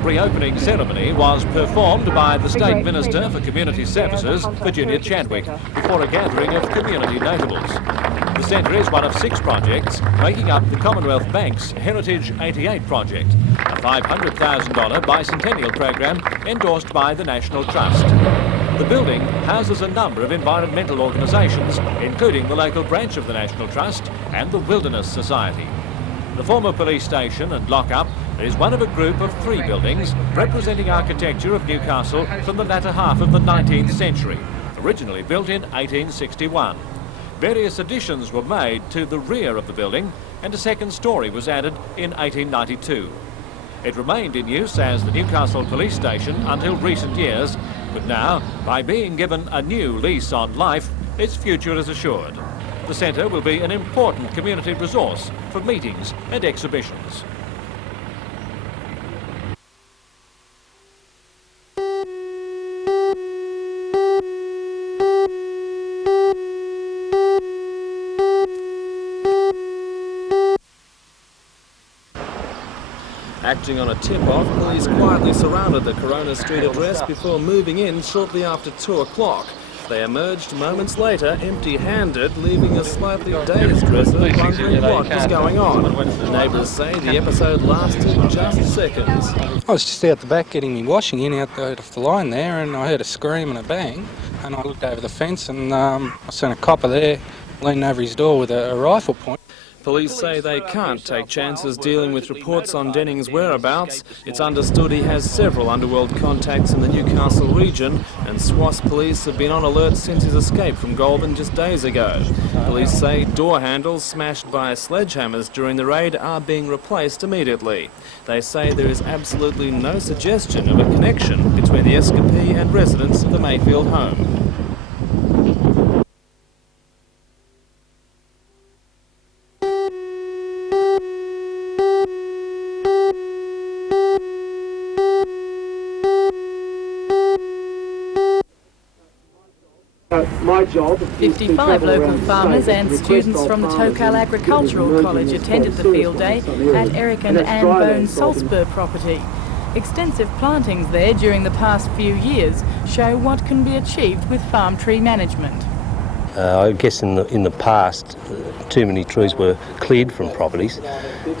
pre-opening ceremony was performed by the State Minister for Community Services, Virginia Chadwick, before a gathering of community notables. The centre is one of 6 projects making up the Commonwealth Bank's Heritage 88 project, a $500,000 bicentennial program endorsed by the National Trust. The building houses a number of environmental organisations, including the local branch of the National Trust and the Wilderness Society. The former police station and lock-up is one of a group of 3 buildings representing architecture of Newcastle from the latter half of the 19th century, originally built in 1861. Various additions were made to the rear of the building and a second storey was added in 1892. It remained in use as the Newcastle police station until recent years, but now, by being given a new lease on life, its future is assured. The centre will be an important community resource for meetings and exhibitions. Acting on a tip-off, police quietly surrounded the Corona Street address before moving in shortly after 2 o'clock. They emerged moments later, empty-handed, leaving a slightly dazed dresser wondering what was going on. Neighbours say the episode lasted just seconds. I was just out the back getting me washing in out off the line there, and I heard a scream and a bang, and I looked over the fence and I seen a copper there leaning over his door with a rifle point. Police say they can't take chances dealing with reports on Denning's whereabouts. It's understood he has several underworld contacts in the Newcastle region, and SWAS police have been on alert since his escape from Goulburn just days ago. Police say door handles smashed by sledgehammers during the raid are being replaced immediately. They say there is absolutely no suggestion of a connection between the escapee and residents of the Mayfield home. My job 55 local farmers and students from the Tokal Agricultural College attended the field day at Eric and Anne Bone's Salzburg property. Extensive plantings there during the past few years show what can be achieved with farm tree management. I guess in the past, too many trees were cleared from properties,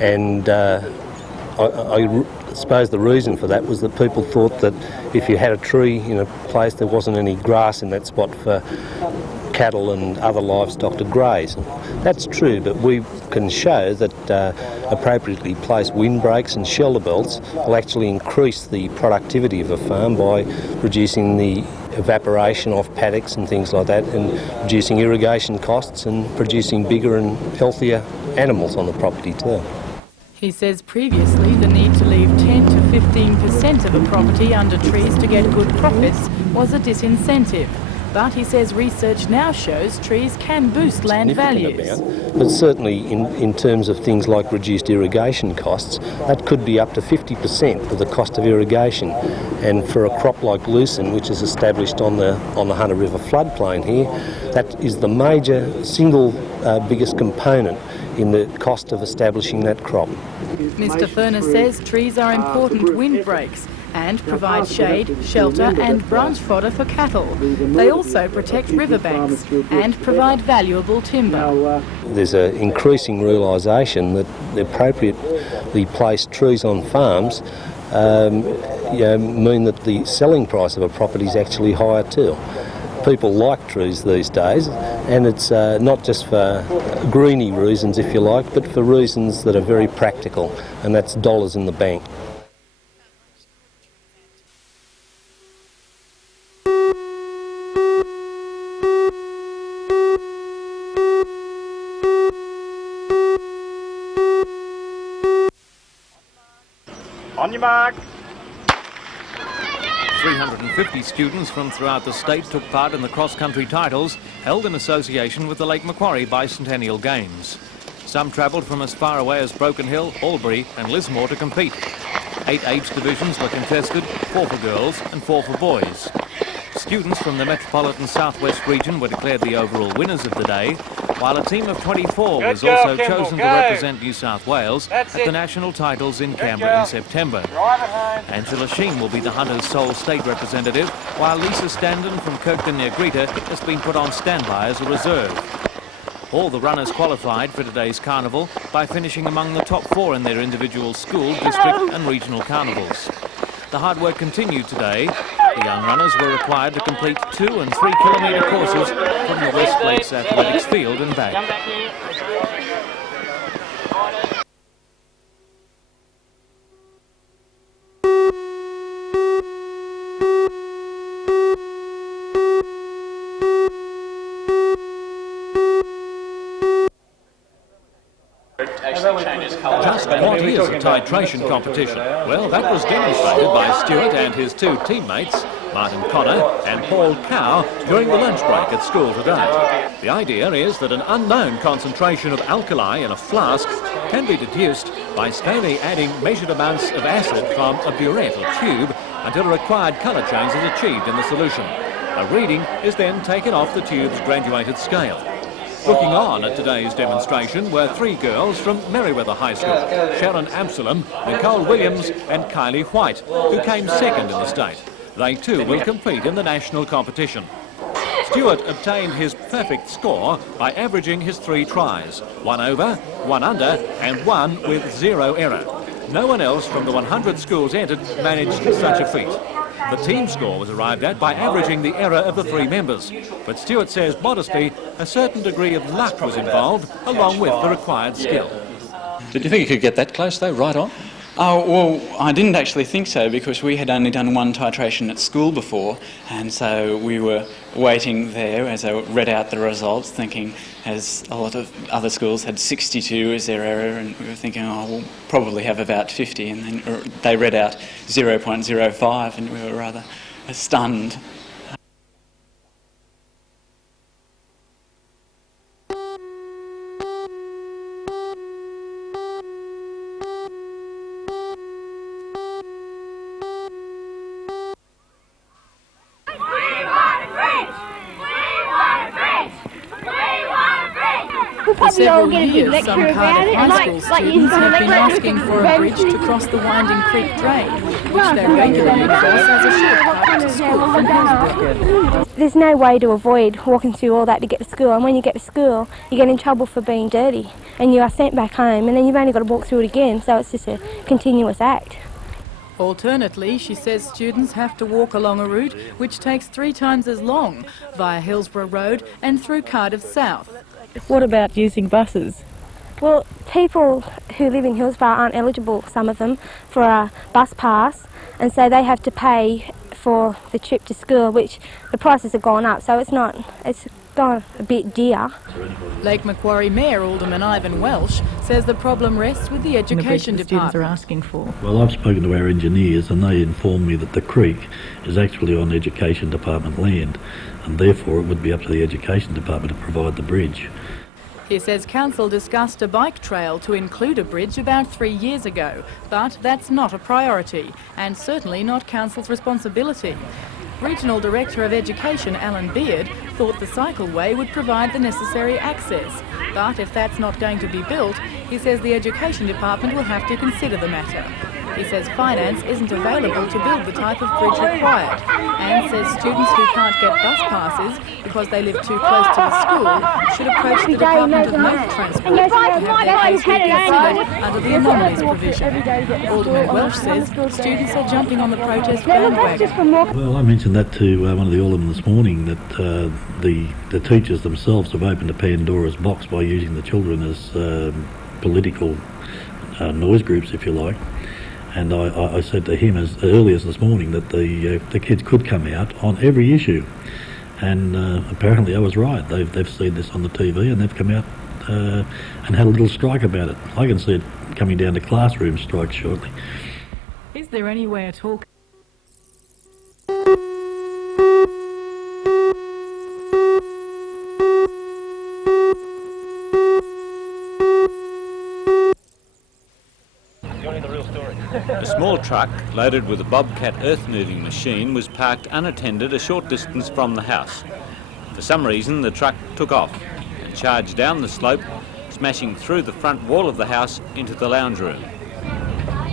and I suppose the reason for that was that people thought that if you had a tree in a place there wasn't any grass in that spot for cattle and other livestock to graze. That's true, but we can show that appropriately placed windbreaks and shelter belts will actually increase the productivity of a farm by reducing the evaporation off paddocks and things like that, and reducing irrigation costs and producing bigger and healthier animals on the property too. He says previously the need to leave 10 to 15% of a property under trees to get good profits was a disincentive. But he says research now shows trees can boost land values. But certainly in terms of things like reduced irrigation costs, that could be up to 50% of the cost of irrigation. And for a crop like lucerne, which is established on the Hunter River floodplain here, that is the major single biggest component in the cost of establishing that crop. Mr. Furness says trees are important windbreaks and provide shade, shelter and branch fodder for cattle. They also protect riverbanks and provide valuable timber. There's an increasing realisation that the appropriately placed trees on farms mean that the selling price of a property is actually higher too. People like trees these days, and it's not just for greeny reasons, if you like, but for reasons that are very practical, and that's dollars in the bank. On your mark. 350 students from throughout the state took part in the cross-country titles held in association with the Lake Macquarie Bicentennial Games. Some travelled from as far away as Broken Hill, Albury and Lismore to compete. 8 age divisions were contested, 4 for girls and 4 for boys. Students from the Metropolitan Southwest region were declared the overall winners of the day, while a team of 24 was also chosen to represent New South Wales at the national titles in Canberra in September. Angela Sheen will be the Hunters' sole state representative, while Lisa Standen from Kirkton near Greta has been put on standby as a reserve. All the runners qualified for today's carnival by finishing among the top 4 in their individual school, district and regional carnivals. The hard work continued today. The young runners were required to complete 2 and 3 kilometre courses from the West Lakes Athletics Field and back. Just what is a titration competition? Well, that was demonstrated by Stuart and his 2 teammates, Martin Connor and Paul Cow, during the lunch break at school today. The idea is that an unknown concentration of alkali in a flask can be deduced by slowly adding measured amounts of acid from a burette or tube until a required colour change is achieved in the solution. A reading is then taken off the tube's graduated scale. Looking on at today's demonstration were 3 girls from Merriweather High School, Sharon Absalom, Nicole Williams and Kylie White, who came second in the state. They too will compete in the national competition. Stuart obtained his perfect score by averaging his 3 tries, 1 over, 1 under and 1 with 0 error. No one else from the 100 schools entered managed such a feat. The team score was arrived at by averaging the error of the 3 members. But Stuart says modestly, a certain degree of luck was involved, along with the required skill. Did you think you could get that close, though, right on? Oh, well, I didn't actually think so, because we had only done 1 titration at school before, and so we were waiting there as I read out the results, thinking, as a lot of other schools had 62 as their error, and we were thinking, oh, we'll probably have about 50, and then they read out 0.05, and we were rather stunned. For several years, some Cardiff High School students have been asking for a bridge to cross the Winding Creek Drain, which they regularly cross as a shortcut to school from Hillsborough. There's no way to avoid walking through all that to get to school, and when you get to school, you get in trouble for being dirty, and you are sent back home, and then you've only got to walk through it again, so it's just a continuous act. Alternately, she says students have to walk along a route which takes 3 times as long, via Hillsborough Road and through Cardiff South. What about using buses? Well, people who live in Hillsborough aren't eligible, some of them, for a bus pass, and so they have to pay for the trip to school, which the prices have gone up, so it's gone a bit dear. Lake Macquarie Mayor Alderman Ivan Welsh says the problem rests with the Education Department. Are asking for. Well, I've spoken to our engineers and they informed me that the creek is actually on Education Department land, and therefore it would be up to the Education Department to provide the bridge. He says council discussed a bike trail to include a bridge about 3 years ago, but that's not a priority, and certainly not council's responsibility. Regional Director of Education Alan Beard thought the cycleway would provide the necessary access, but if that's not going to be built, he says the Education Department will have to consider the matter. He says finance isn't available to build the type of bridge required, and says students who can't get bus passes because they live too close to the school should approach the Department of Motor Transport to have their case reconsidered under the anomalies provision. Alderman Welsh says students are jumping on the protest bandwagon. Well, I mentioned that to one of the aldermen this morning, that the teachers themselves have opened a Pandora's box by using the children as political noise groups, if you like. And I said to him as early as this morning that the kids could come out on every issue, and apparently I was right. They've seen this on the TV and they've come out and had a little strike about it. I can see it coming down to classroom strikes shortly. Is there any way at all? A small truck loaded with a Bobcat earth-moving machine was parked unattended a short distance from the house. For some reason, the truck took off and charged down the slope, smashing through the front wall of the house into the lounge room.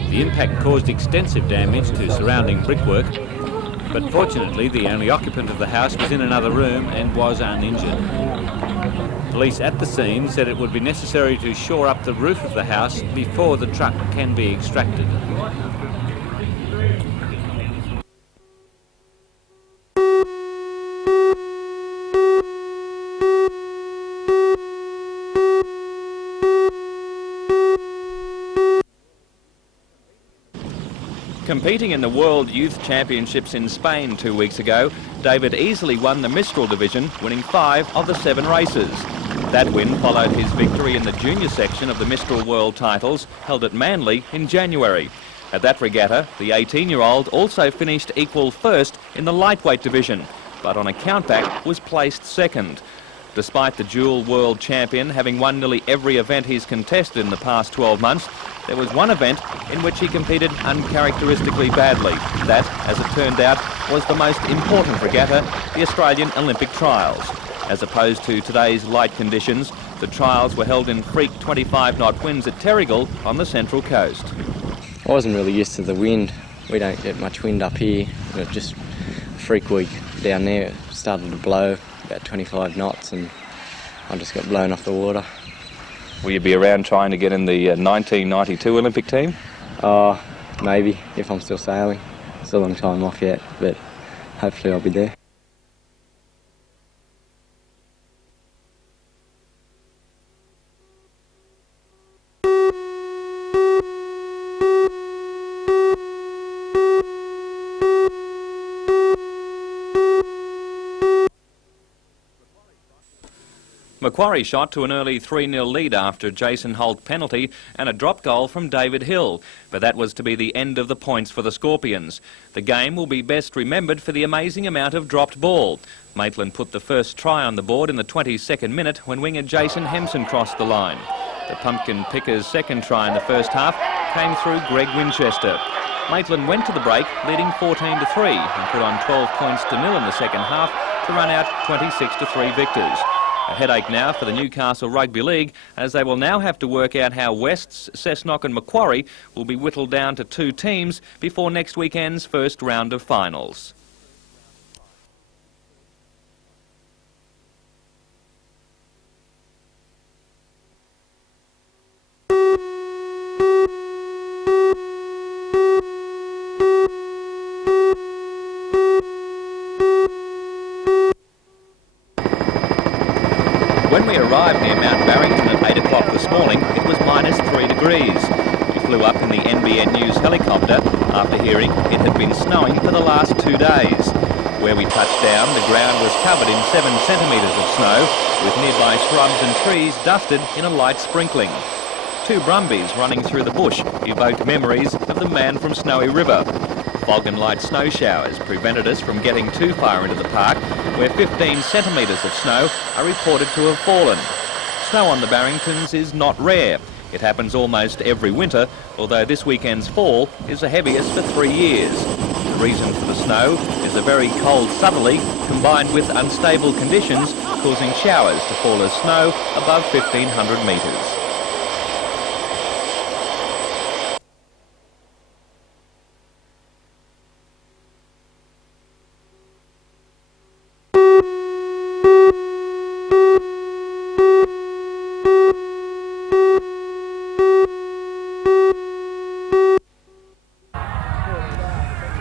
The impact caused extensive damage to surrounding brickwork, but fortunately the only occupant of the house was in another room and was uninjured. Police at the scene said it would be necessary to shore up the roof of the house before the truck can be extracted. Competing in the World Youth Championships in Spain 2 weeks ago, David Easley won the Mistral division, winning 5 of the 7 races. That win followed his victory in the junior section of the Mistral World Titles, held at Manly in January. At that regatta, the 18-year-old also finished equal first in the lightweight division, but on a countback was placed second. Despite the dual world champion having won nearly every event he's contested in the past 12 months, there was one event in which he competed uncharacteristically badly. That, as it turned out, was the most important regatta, the Australian Olympic Trials. As opposed to today's light conditions, the trials were held in freak 25-knot winds at Terrigal on the Central Coast. I wasn't really used to the wind. We don't get much wind up here. It was just a freak week down there. It started to blow about 25 knots and I just got blown off the water. Will you be around trying to get in the 1992 Olympic team? Maybe, if I'm still sailing. It's a long time off yet, but hopefully I'll be there. Macquarie shot to an early 3-0 lead after a Jason Holt penalty and a drop goal from David Hill, but that was to be the end of the points for the Scorpions. The game will be best remembered for the amazing amount of dropped ball. Maitland put the first try on the board in the 22nd minute when winger Jason Hempson crossed the line. The Pumpkin Pickers' second try in the first half came through Greg Winchester. Maitland went to the break, leading 14-3 and put on 12 points to 0 in the second half to run out 26-3 victors. A headache now for the Newcastle Rugby League, as they will now have to work out how Wests, Cessnock and Macquarie will be whittled down to 2 teams before next weekend's first round of finals. When we arrived near Mount Barrington at 8 o'clock this morning, it was -3 degrees. We flew up in the NBN News helicopter after hearing it had been snowing for the last 2 days. Where we touched down, the ground was covered in 7 centimetres of snow, with nearby shrubs and trees dusted in a light sprinkling. 2 brumbies running through the bush evoked memories of the man from Snowy River. Fog and light snow showers prevented us from getting too far into the park, where 15 centimetres of snow are reported to have fallen. Snow on the Barringtons is not rare. It happens almost every winter, although this weekend's fall is the heaviest for 3 years. The reason for the snow is a very cold southerly combined with unstable conditions causing showers to fall as snow above 1,500 metres.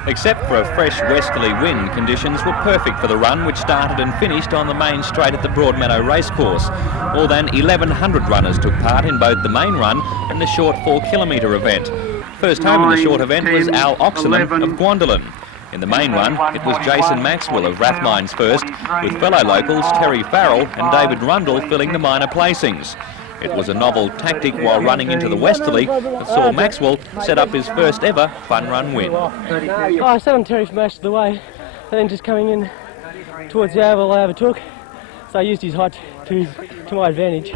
Except for a fresh westerly wind, conditions were perfect for the run, which started and finished on the main straight at the Broadmeadow racecourse. More than 1,100 runners took part in both the main run and the short 4-kilometre event. First home in the short event was Al Oxenham of Gwandolin. In the main run, it was Jason Maxwell of Rathmines first, with fellow locals Terry Farrell and David Rundle filling the minor placings. It was a novel tactic while running into the westerly that saw Maxwell set up his first ever fun run win. I sat on Terry for most of the way, and then just coming in towards the oval I overtook, so I used his height to my advantage.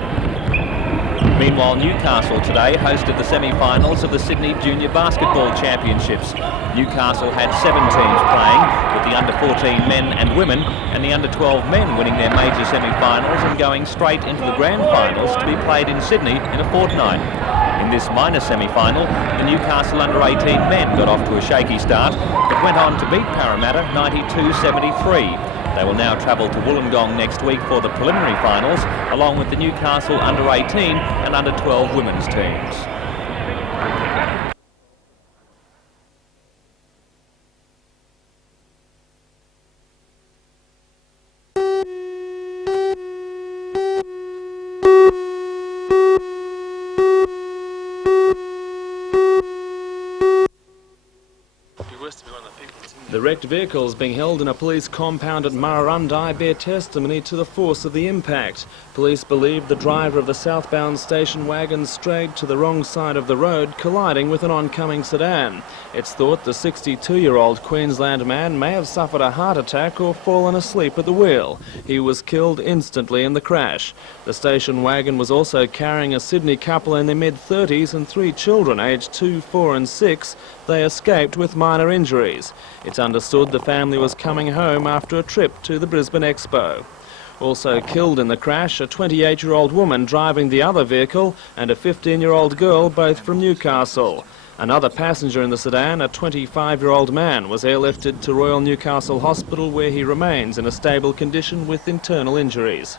Meanwhile, Newcastle today hosted the semi-finals of the Sydney Junior Basketball Championships. Newcastle had 7 teams playing, with the under-14 men and women and the under-12 men winning their major semi-finals and going straight into the grand finals to be played in Sydney in a fortnight. In this minor semi-final, the Newcastle under-18 men got off to a shaky start, but went on to beat Parramatta 92-73. They will now travel to Wollongong next week for the preliminary finals, along with the Newcastle under-18 and under-12 women's teams. The wrecked vehicles being held in a police compound at Murrurundi bear testimony to the force of the impact. Police believe the driver of the southbound station wagon strayed to the wrong side of the road, colliding with an oncoming sedan. It's thought the 62-year-old Queensland man may have suffered a heart attack or fallen asleep at the wheel. He was killed instantly in the crash. The station wagon was also carrying a Sydney couple in their mid-30s and 3 children aged 2, 4 and 6. They escaped with minor injuries. It's understood the family was coming home after a trip to the Brisbane Expo. Also killed in the crash, a 28-year-old woman driving the other vehicle and a 15-year-old girl, both from Newcastle. Another passenger in the sedan, a 25-year-old man, was airlifted to Royal Newcastle Hospital, where he remains in a stable condition with internal injuries.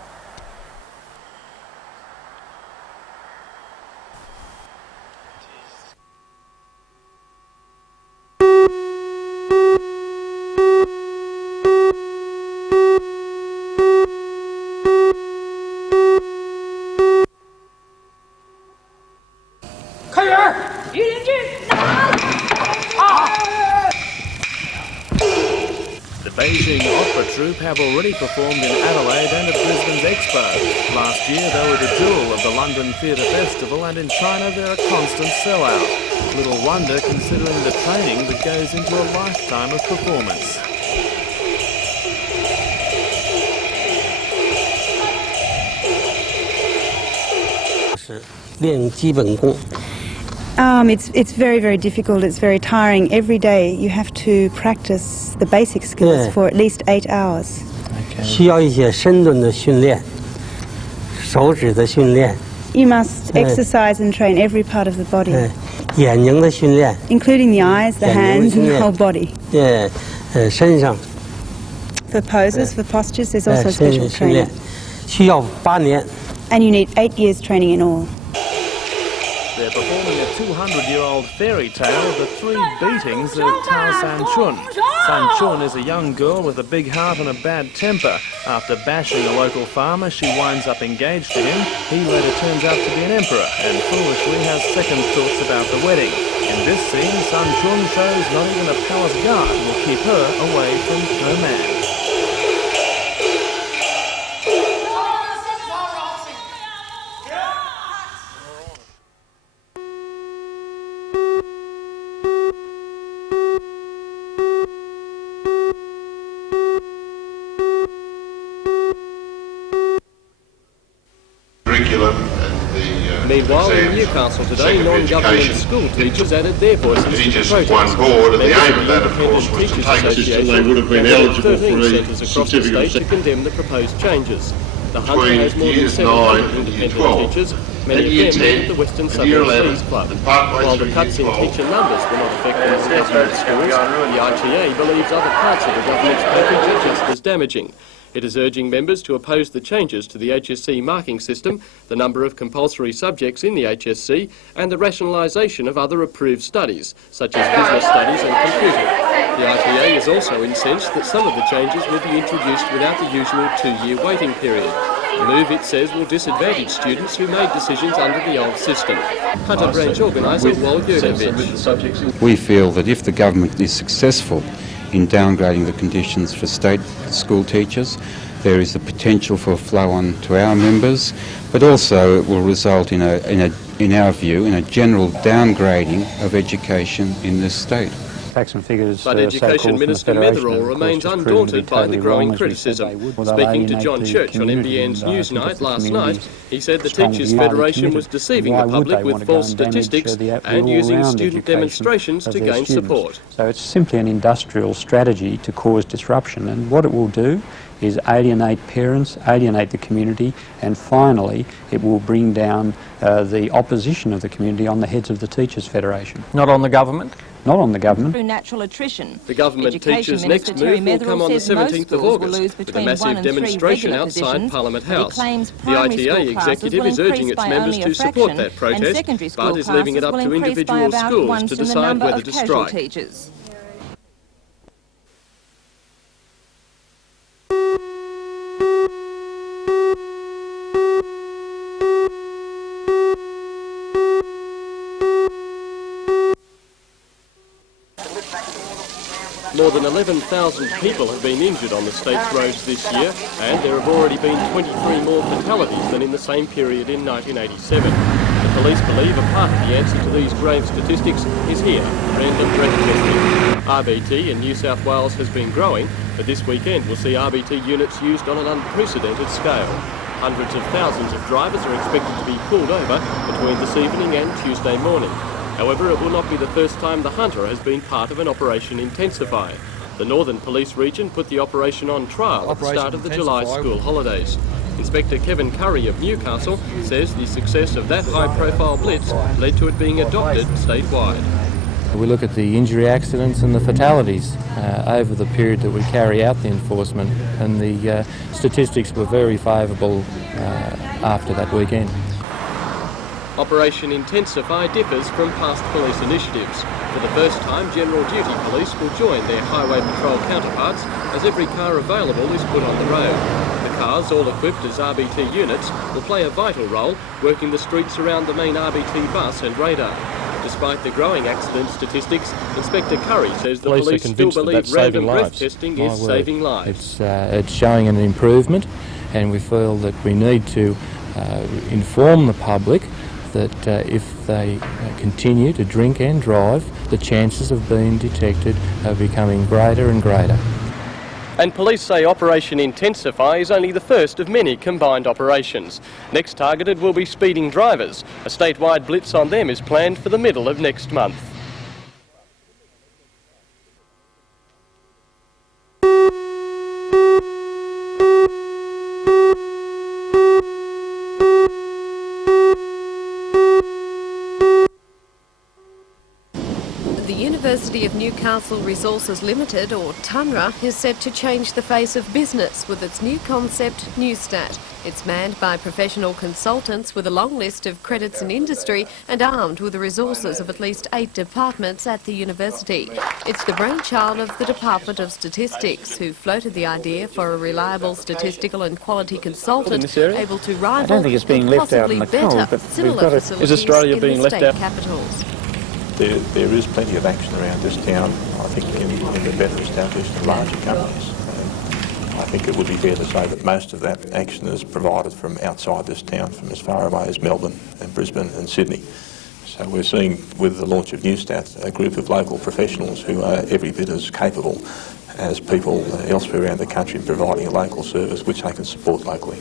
The Beijing opera troupe have already performed in Adelaide and at Brisbane's Expo. Last year they were the jewel of the London Theatre Festival, and in China they're a constant sellout. Little wonder considering the training that goes into a lifetime of performance. It's very, very difficult. It's very tiring. Every day you have to practice the basic skills for at least 8 hours. You must exercise and train every part of the body, including the eyes, the hands and the whole body. For poses, for postures, there's also special training. And you need 8 years training in all. They're performing a 200-year-old fairy tale, The 3 Beatings of Tao San Chun. San Chun is a young girl with a big heart and a bad temper. After bashing a local farmer, she winds up engaged to him. He later turns out to be an emperor and foolishly has second thoughts about the wedding. In this scene, San Chun shows not even a palace guard will keep her away from her man. Meanwhile, in Newcastle today, non-government school teachers added their voices to the protest. One board, and the aim of that, of Independent course, was to Teachers take Association they would have been eligible for 13 a centres across the state to condemn the proposed changes. The Hunter has more than 700 independent teachers, many of them meet the Western Suburbs Friends Club. While the cuts in teacher numbers will not affect the government schools, the ITA believes other parts of the government's package are just as damaging. It is urging members to oppose the changes to the HSC marking system, the number of compulsory subjects in the HSC, and the rationalisation of other approved studies, such as business studies and computing. The ITA is also incensed that some of the changes will be introduced without the usual 2-year waiting period. A move, it says, will disadvantage students who made decisions under the old system. Hunter Branch organiser Wal Jurkovic. We feel that if the government is successful in downgrading the conditions for state school teachers, there is the potential for a flow-on to our members, but also it will result in our view, in a general downgrading of education in this state. facts and figures. But Education Minister Metherall remains undaunted by the growing criticism. Speaking to John Church on NBN's Newsnight last night, he said the Teachers Federation was deceiving the public with false statistics and using student demonstrations to gain support. So it's simply an industrial strategy to cause disruption, and what it will do is alienate parents, alienate the community, and finally it will bring down the opposition of the community on the heads of the Teachers Federation. Not on the government? Not on the government. Through natural attrition. The government teachers' next move will come on the 17th of August with a massive demonstration outside Parliament House. The ITA executive is urging its members to support that protest, but is leaving it up to individual schools to decide whether to strike. More than 11,000 people have been injured on the state's roads this year, and there have already been 23 more fatalities than in the same period in 1987. The police believe a part of the answer to these grave statistics is here, random breath testing. RBT in New South Wales has been growing, but this weekend will see RBT units used on an unprecedented scale. Hundreds of thousands of drivers are expected to be pulled over between this evening and Tuesday morning. However, it will not be the first time the Hunter has been part of an Operation Intensify. The Northern Police Region put the operation on trial at the start of the July school holidays. Inspector Kevin Curry of Newcastle says the success of that high-profile blitz led to it being adopted statewide. We look at the injury accidents and the fatalities over the period that we carry out the enforcement, and the statistics were very favourable after that weekend. Operation Intensify differs from past police initiatives. For the first time, General Duty Police will join their Highway Patrol counterparts as every car available is put on the road. The cars, all equipped as RBT units, will play a vital role working the streets around the main RBT bus and radar. Despite the growing accident statistics, Inspector Curry says the police still believe random breath testing is saving lives. It's showing an improvement, and we feel that we need to inform the public that if they continue to drink and drive, the chances of being detected are becoming greater and greater. And police say Operation Intensify is only the first of many combined operations. Next targeted will be speeding drivers. A statewide blitz on them is planned for the middle of next month. The University of Newcastle Resources Limited, or TUNRA, is set to change the face of business with its new concept, NUSTAT. It's manned by professional consultants with a long list of credits in industry and armed with the resources of at least 8 departments at the university. It's the brainchild of the Department of Statistics, who floated the idea for a reliable statistical and quality consultant able to rival I don't think it's being left out in the cold, but we've got to... Is Australia being left out? Capitals. There is plenty of action around this town, I think, in the better established and larger companies. I think it would be fair to say that most of that action is provided from outside this town, from as far away as Melbourne and Brisbane and Sydney. So we're seeing, with the launch of NUSTAT, a group of local professionals who are every bit as capable as people elsewhere around the country in providing a local service which they can support locally.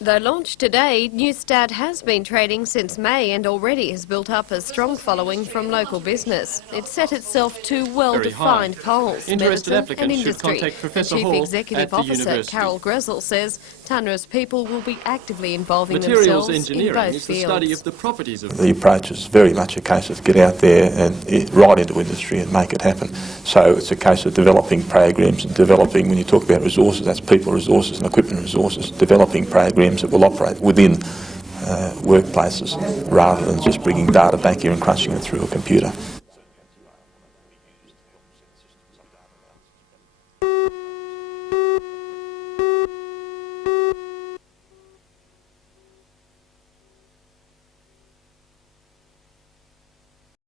Though launched today, NUSTAT has been trading since May and already has built up a strong following from local business. It's set itself two well-defined poles, medicine and industry. The Chief Executive Officer, Carol Grezel, says TUNRA's people will be actively involving themselves in both fields. The study of the properties of the approach is very much a case of get out there and right into industry and make it happen. So it's a case of developing programs and developing, when you talk about resources, that's people resources and equipment resources, developing programs that will operate within workplaces rather than just bringing data back here and crunching it through a computer.